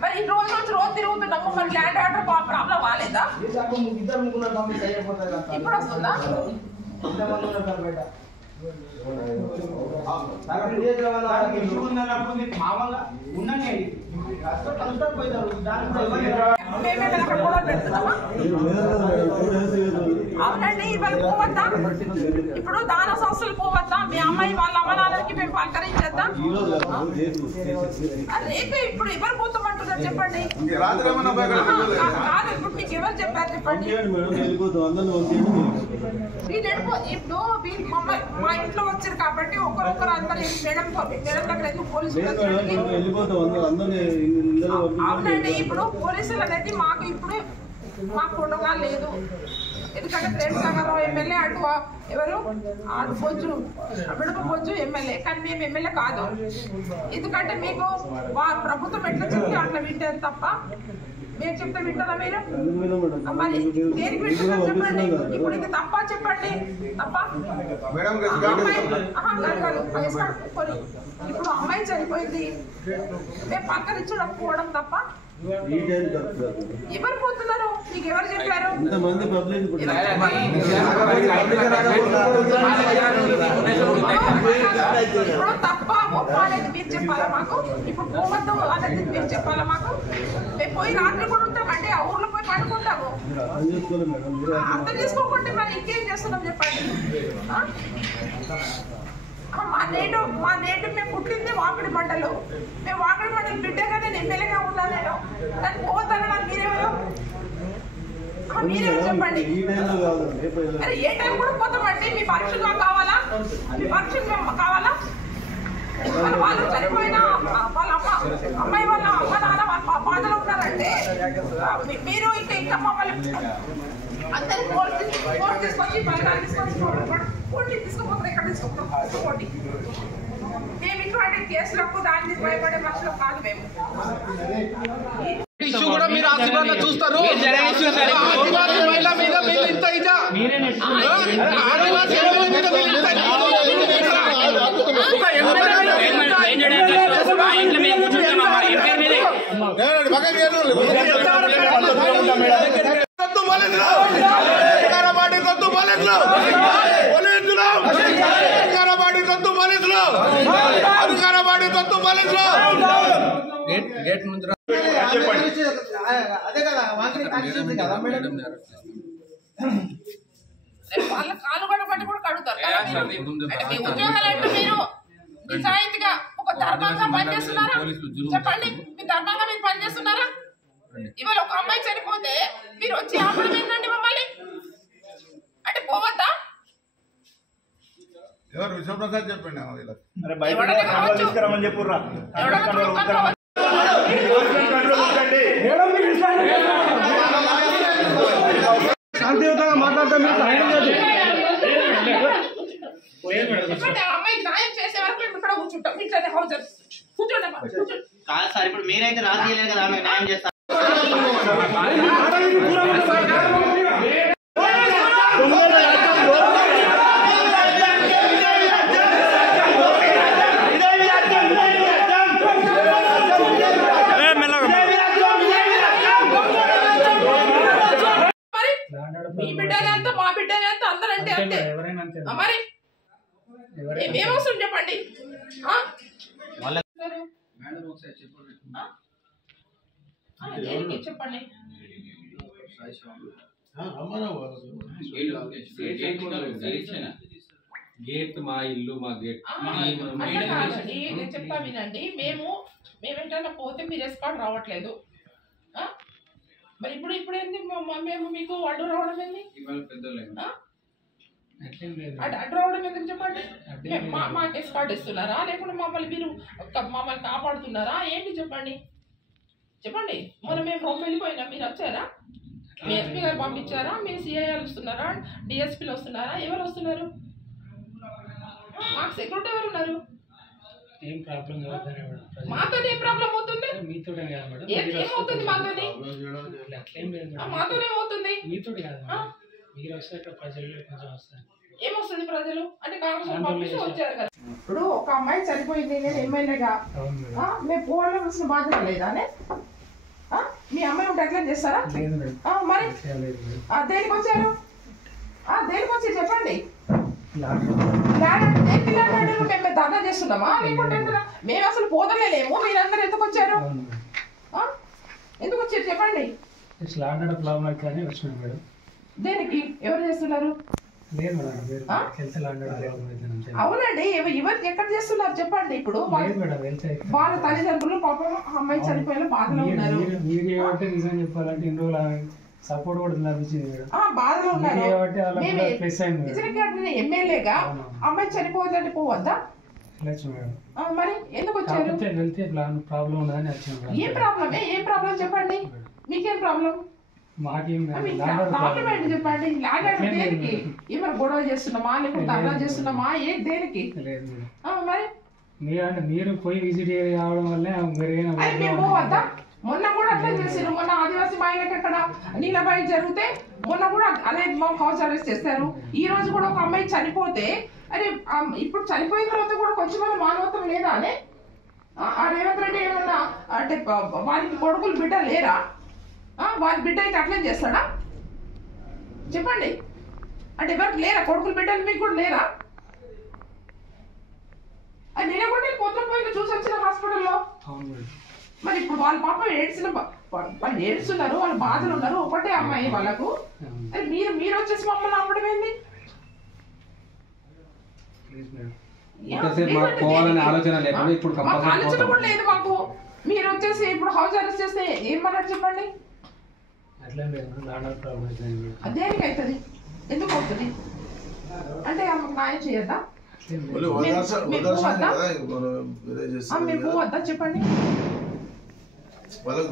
మరి ఈ రోజు తిరుగుతున్నాము మరి ల్యాండ్ ఆర్డర్ ప్రాబ్లం కాలేదా ఇప్పుడు వస్తుందా అవునండి ఇవాళ పోవద్దా ఇప్పుడు దాన సంస్థలు పోవద్దా మీ అమ్మాయి వాళ్ళ అమ్మనాన్నకి మేము పలకరించేద్దాం రేపు ఇప్పుడు ఎవరు పోతామంటున్నారు చెప్పండి కాదు ఇప్పుడు మీకు ఎవరు చెప్పారు చెప్పండి ఇప్పుడు మా ఇంట్లో వచ్చారు కాబట్టి ఒకరొకరు అందరు మేడం దగ్గర ఎందుకు పోలీసులు అవునండి ఇప్పుడు పోలీసులు అనేది మాకు ఇప్పుడు మాకు ఫోటోగా లేదు ఎందుకంటే ప్రేమసాగర్ ఎమ్మెల్యే అటు ఎవరు అటు బొజ్జు విడుపు బొజ్జు ఎమ్మెల్యే కానీ మేము ఎమ్మెల్యే కాదు ఎందుకంటే మీకు ప్రభుత్వం ఎట్లా చెప్తే అట్లా వింటారు తప్ప మేము చెప్తే వింటారా మీరు మరి దేనికి వింటున్నారు చెప్పండి ఇప్పుడు ఇది తప్ప చెప్పండి తప్ప ఇప్పుడు అమ్మాయి చనిపోయింది మేము పక్కనిచ్చడం పోవడం తప్ప ఎవరు పోతున్నారు మీకు ఎవరు చెప్పారు ఇప్పుడు తప్ప ఒప్ప అనేది మీరు చెప్పాలా మాకు ఇప్పుడు పోవద్దు అనేది మీరు చెప్పాలా మాకు మేము పోయి రాత్రి కూడా ఉంటామండి ఆ ఊర్లో పోయి పడుకుంటాము అర్థం చేసుకోకుండా మరి ఇంకేం చేస్తున్నాం చెప్పండి మా నేటు మేము పుట్టింది వాకిడి మండలు మేము వాకిడి మండలి బిడ్డగా నేను ఎమ్మెల్యేగా ఉన్నా నేను దాన్ని పోతాను మీరెవరు మీరెవరు చెప్పండి అరే ఏ టైం కూడా పోతామండి మీ పరీక్షలు మాకు కావాలా మీ పరీక్షలు మేము కావాలా వాళ్ళు చనిపోయినా వాళ్ళ అమ్మాయి వాళ్ళ అమ్మ నాన్న వాళ్ళ బాధలో ఉన్నారంటే మీరు ఇంకా మమ్మల్ని అందరి కోర్టు తీసుకొచ్చి బలగాలు తీసుకొచ్చి కోర్టు తీసుకుపోతారు ఎక్కడ తీసుకుంటాం మేము ఇటువంటి కేసులకు దాన్ని భయపడే మనుషులు కాదు మేము ఇష్యూ కూడా మీరు ఆశీర్వాద చూస్తారు ఆదివాసీ మహిళ మీద మీరు ఇంత ఇదా ఆదివాసీ మహిళ మీద మీరు ఇంత వాళ్ళ కాలు కూడా పట్టి కూడా కడుగుతారు మీ ఉద్యోగాలు అంటే మీరు నిజాయితీగా ఒక ధర్మంగా పనిచేస్తున్నారా చెప్పండి మీ ధర్మంగా మీరు పనిచేస్తున్నారా ఇవాళ ఒక అమ్మాయి చనిపోతే మీరు వచ్చి ఆపడం ఏంటండి మమ్మల్ని అంటే పోవద్దా విశ్వప్రసాద్ చెప్పండి శాంతియుతంగా మాట్లాడతాం అమ్మాయికి న్యాయం చేసే వరకు మేము ఇక్కడ కూర్చుంటాం ఇట్లనే హౌస్ కూర్చోండి కాదు సార్ ఇప్పుడు మీరైతే రాజకీయాలు కదా ఆమె న్యాయం చేస్తారు మీ బిడ్డలే అంత మా బిడ్డలే అంత అందరంటే అంతే మరి ఏమవసరం చెప్పండి చెప్పండి గేట్ మా ఇల్లు మా గేట్ చెప్తా వినండి మేమేంటన్నా పోతే మీరు ఎస్కాట్ రావట్లేదు మరి ఇప్పుడు ఏంది మేము మీకు అడ్డు రావడం ఏంది అడ్డు రావడం ఎందుకు చెప్పండి మాకు ఎస్కాట్ ఇస్తున్నారా లేకుంటే మమ్మల్ని కాపాడుతున్నారా ఏంటి చెప్పండి చెప్పండి మొన్న మేము రూమ్ వెళ్ళిపోయినా మీరు వచ్చారా మీ ఎస్పీ గారు పంపించారా మీ సిఐఆర్ వస్తున్నారా డిఎస్పీలు వస్తున్నారా ఎవరు వస్తున్నారు మాకు సెక్యూరిటీ ఎవరు ఉన్నారు మాతో ఏం ప్రాబ్లం అవుతుంది ఏమవుతుంది మాతోనే ఏమవుతుంది మీతో కాదు మీరు వస్తే ప్రజల్లో కొంచెం వస్తాను ఏమొస్తుంది ప్రజలు అంటే కాంగ్రెస్ పంపించి వచ్చారు కదా. ఇప్పుడు ఒక అమ్మాయి చనిపోయింది, నేను ఎమ్మెల్యేగా మేము పోవాల్సిన బాధ్యత లేదా? మీ అమ్మాయి ఉంటే ఎట్లా చేస్తారా? మరి దేనికి వచ్చారు? దేనికి వచ్చి చెప్పండి. మేము ధర్నా చేస్తున్నామా లేకుంటే మేము అసలు పోదలేము? మీరందరూ ఎందుకు వచ్చారు? ఎందుకు వచ్చారు చెప్పండి. దేనికి? ఎవరు చేస్తున్నారు? అవునండి, ఎవరు ఎక్కడ చేస్తున్నారు చెప్పండి. ఇప్పుడు వాళ్ళ తల్లిదండ్రులు పాపం అమ్మాయి చనిపోయిన బాధలో ఉన్నారు, సపోర్ట్ కూడా లభించింది మేడం. బాధలో ఉన్నారు. ఎమ్మెల్యేగా అమ్మాయి చనిపోవద్దంటే పోవద్దా? మరి ఎందుకు వచ్చారు? ప్రాబ్లం ఉందని వచ్చాను. ఏం ప్రాబ్లం? ఏం ప్రాబ్లం చెప్పండి. మీకేం ప్రాబ్లం? ప్రాబ్లం ఏంటి చెప్పండి. దేనికి? ఏమైనా గొడవ చేస్తున్నామా లేకుంటే ధర్నా చేస్తున్నామా? దేనికి? మరి మీరు పోయి విజిట్ కావడం వల్ల మేము పోవద్దా? మొన్న కూడా అట్లా చేశారు. మొన్న ఆదివాసీ మహిళకి అక్కడ నీలబాయి జరిగితే మొన్న కూడా అదే హౌస్ అరెస్ట్ చేశారు. ఈ రోజు కూడా ఒక అమ్మాయి చనిపోతే అరే ఇప్పుడు చనిపోయిన తర్వాత కూడా కొంచెం మానవత్వం లేదా అని ఆ రేవంత్ రెడ్డి ఏమన్నా అంటే వారికి కొడుకులు బిడ్డ లేరా? వారి బిడ్డ అయితే అట్లే చేస్తాడా చెప్పండి. అంటే ఎవరికి లేరా కొడుకులు బిడ్డలు? మీకు కూడా లేరా? అది నేనే కూడా నేను పొద్దున పోయి చూసి వచ్చిన హాస్పిటల్లో. మరి ఇప్పుడు వాళ్ళ పాప వాళ్ళు ఏడ్చున్నారు, వాళ్ళు బాధలు ఉన్నారు. ఒకటే అమ్మాయి వాళ్ళకు. మీరు వచ్చేసి మమ్మల్ని అమ్మడం ఏంది? ఆలోచన కూడా లేదు మాకు. మీరు వచ్చేసి ఇప్పుడు హౌస్ అరెస్ట్ చేస్తే ఏమన్నారు చెప్పండి. దేనికి అవుతుంది? ఎందుకు అవుతుంది అంటే న్యాయం చేయద్దా? మేము పోవద్దా చెప్పండి.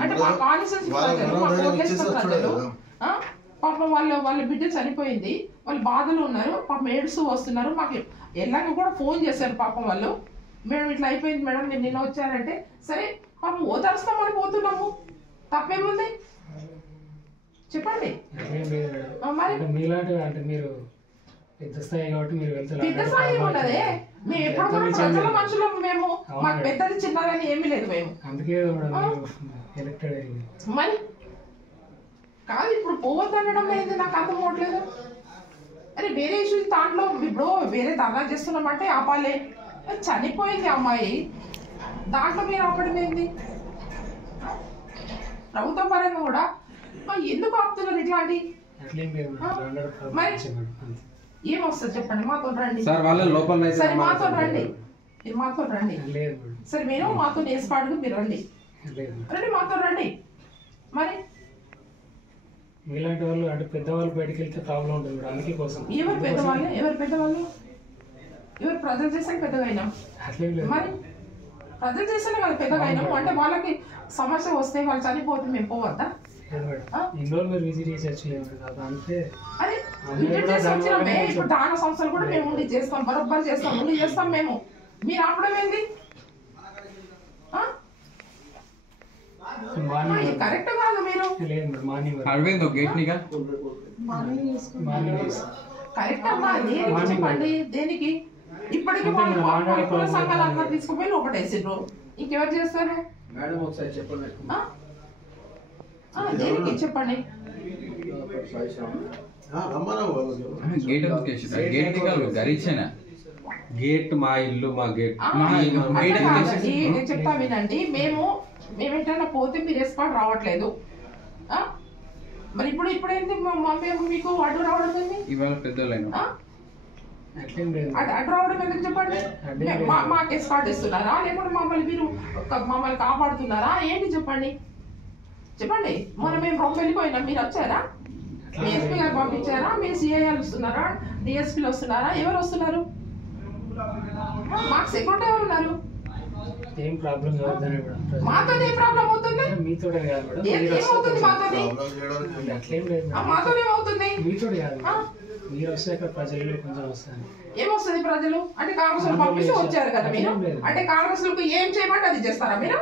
అంటే మా కాన్స్టిట్యూన్సీ ప్రజలు పాపం వాళ్ళ బిడ్డ చనిపోయింది, వాళ్ళు బాధలు ఉన్నారు, పాపం ఏడుస్తూ వస్తున్నారు. మాకు ఎలాగ కూడా ఫోన్ చేశారు పాపం వాళ్ళు. మేడం ఇట్లా అయిపోయింది మేడం, మీరు నిన్న వచ్చారంటే సరే పాపం ఓదార్స్తామని పోతున్నాము. తప్పేముంది చెప్పండి. పెద్ద స్థాయి కాబట్టి మీరు పెద్ద స్థాయి ఉన్నదే. మేము ఎప్పుడు ప్రజల మనుషులు, మేము మాకు పెద్దది చిన్నదని ఏమీ లేదు. మేము అందుకే మరి కాదు ఇప్పుడు పోవద్దు అనడం ఏంది నాకు అర్థం అవ్వట్లేదు. అరే వేరే ఇష్యూ దాంట్లో ఇప్పుడు వేరే ధర్నా చేస్తున్నామంటే ఆపాలే. చనిపోయింది అమ్మాయి, దాంట్లో మీరు ఆపడం ఏంది? ప్రభుత్వ పరంగా కూడా ఎందుకు ఆపుతున్నారు ఇట్లాంటి? మరి ఏమొస్తుంది చెప్పండి. మాతో రండి, సరే మాతో రండి, మీరు మాతో రండి. సరే మీరు మాతో నేర్చుకోవడానికి మీరు రండి, రండి మాతో రండి. మరి మీలాంటి వాళ్ళు అంటే పెద్దవాళ్ళు బయటకు వెళ్తే ప్రాబ్లం ఉంటుంది. అందుకే కోసం ఎవరు పెద్దవాళ్ళు? ఎవరు పెద్దవాళ్ళు? ఎవరు ప్రజలు చేసాక పెద్దగా అయినాం. మరి ప్రజలు చేసానే వాళ్ళు పెద్దగా అయినాము అంటే వాళ్ళకి సమస్య వస్తే వాళ్ళు చనిపోతే మేము పోవద్దా? అరే విజిట్ చేసి వచ్చినామే. ఇప్పుడు దాన సంస్థలు కూడా మేము ఉండి చేస్తాం, బరోబ్బర్ చేస్తాం, ఉండి చేస్తాం మేము. మీరు ఆపడం ఏంది? కరెక్ట్ కాదు. మీరు కరెక్ట్ అమ్మా. దేనికి చెప్పండి, దేనికి? ఇప్పటికీ వాళ్ళు కుల సంఘాలు అందరూ తీసుకుపోయి ఒకటేసిండ్రు. ఇంకెవరు చేస్తారు? దేనికి చెప్పండి. గేట్ మా ఇల్లు మా గేట్ చెప్తా వినండి. మేమేంటన్నా పోతే మీరు రెస్పాండ్ రావట్లేదు. మరి ఇప్పుడు ఏంటి మేము మీకు అడ్డు రావడం ఏంది? అడ్డు రావడం ఎందుకు చెప్పండి? మాకు ఎస్కార్ట్ ఇస్తున్నారా లేకుంటే మమ్మల్ని కాపాడుతున్నారా ఏంటి చెప్పండి. చెప్పండి. మొన్న మేము వెళ్ళిపోయినాం, మీరు వచ్చారా? మీ ఎస్పీ గారు పంపించారా? మీ సిఐఆర్ వస్తున్నారా? డిఎస్పీలు వస్తున్నారా? ఎవరు వస్తున్నారు? మాకు సెక్యూరిటీ ఎవరు ఉన్నారు? ఏం ప్రాబ్లం మాతో ఏం ప్రాబ్లం అవుతుంది? మీతోనే కాదు మేడం. ఏమవుతుంది మాతోని? మాతోనే ఏమవుతుంది? మీతోనే కాదు, మీరు వస్తే ప్రజలు కొంచెం వస్తారు. ఏమొస్తుంది ప్రజలు అంటే కాంగ్రెస్ పంపిస్తూ వచ్చారు కదా మీరు. అంటే కాంగ్రెస్ ఏం చేయమంటే అది చేస్తారా మీరు?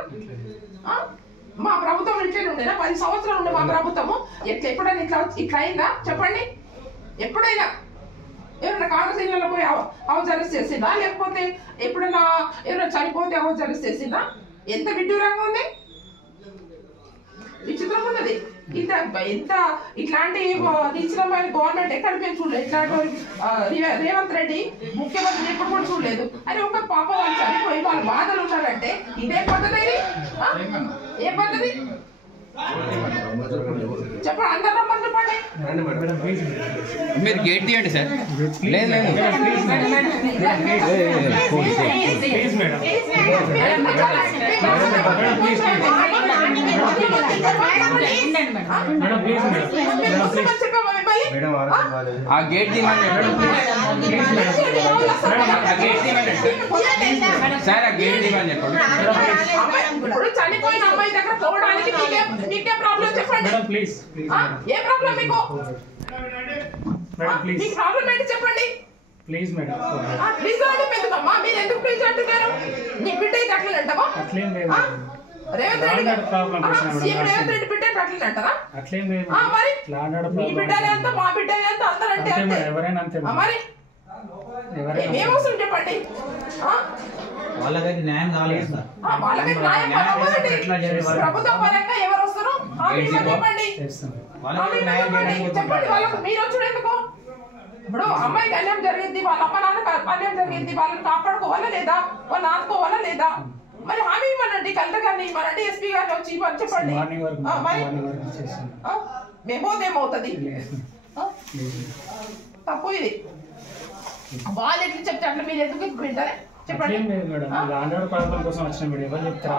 మా ప్రభుత్వం ఇట్లే ఉండేనా? 10 సంవత్సరాలు ఉండే మా ప్రభుత్వము ఎప్పుడైనా ఇట్లా అయిందా చెప్పండి? ఎప్పుడైనా ఎవరైనా కాంగ్రెస్ ఏరియాలో పోయి హౌస్ అరెస్ట్ చేసిందా, లేకపోతే ఎప్పుడైనా ఎవరైనా చనిపోతే హౌస్ అరెస్ట్ చేసిందా? ఎంత విడ్డూరంగా ఉంది, విచిత్రంగా ఉన్నది. ఎంత ఇట్లాంటి నిశ్చితమైన గవర్నమెంట్ ఎక్కడ మేము చూడలేదు. ఇట్లాంటి రేవంత్ రెడ్డి ముఖ్యమంత్రి ఎప్పుడు కూడా చూడలేదు. అని ఒక పాప వాళ్ళు చనిపోయి వాళ్ళ బాధలు ఉన్నారంటే ఇదే పద్ధతి. ఏ పద్ధతి చెప్పండి, అందరు రమ్మని చెప్పండి. మీరు గేట్ తీయండి సార్. లేదు లేదు ఆ గేట్ తీయమని సార్. ఆ గేట్ తీయమని చెప్పండి. ఇప్పుడు చనిపోయిన అమ్మాయి దగ్గర పోవడానికి మీకే ప్రాబ్లం చెప్పండి. ఏ ప్రాబ్లం మీకు? మీ ప్రాబ్లం ఏంటి చెప్పండి. ప్లీజ్ మేడం, ప్లీజ్ అంటే ఎందుకమ్మా? మీరు ఎందుకు ప్లీజ్ అంటున్నారు? నీ బిడ్డ ఇది అట్లా అంటావా? అట్లేం లేదు. రేవంత్ రెడ్డి సీఎం రేవంత్ రెడ్డి బిడ్డ అట్లా అంటారా? అట్లేం లేదు. మరి మీ బిడ్డలే అంత, మా బిడ్డలే అంత, అందరంటే అంతే. ఎవరైనా అంతే మరి ఏమవసరం చెప్పండి. వాళ్ళకైతే న్యాయం కావాలి సార్. వాళ్ళకి న్యాయం కావాలండి. ప్రభుత్వ పరంగా ఎవరు వస్తారో చెప్పండి. చెప్పండి వాళ్ళకు. మీరు వచ్చుడు ఎందుకు? ఇప్పుడు అమ్మాయికి అన్యాయం జరిగింది, వాళ్ళ అమ్మ నాన్న అన్యాయం జరిగింది, వాళ్ళని కాపాడుకోవాలా లేదా, వాళ్ళు ఆదుకోవాలా లేదా? మరి హామీ ఇవ్వనండి, కలెక్టర్ గారిని ఇవ్వనండి, ఎస్పీ గారిని వచ్చి ఇవ్వని చెప్పండి. మరి మేము ఏమవుతుంది? తప్పు ఇది. వాళ్ళు ఎట్లా చెప్తే అట్లా మీరు ఎందుకు వింటారే చెప్పండి. మేడం, ప్రాబ్లం కోసం వచ్చిన మీరు ఎవరు చెప్తారా?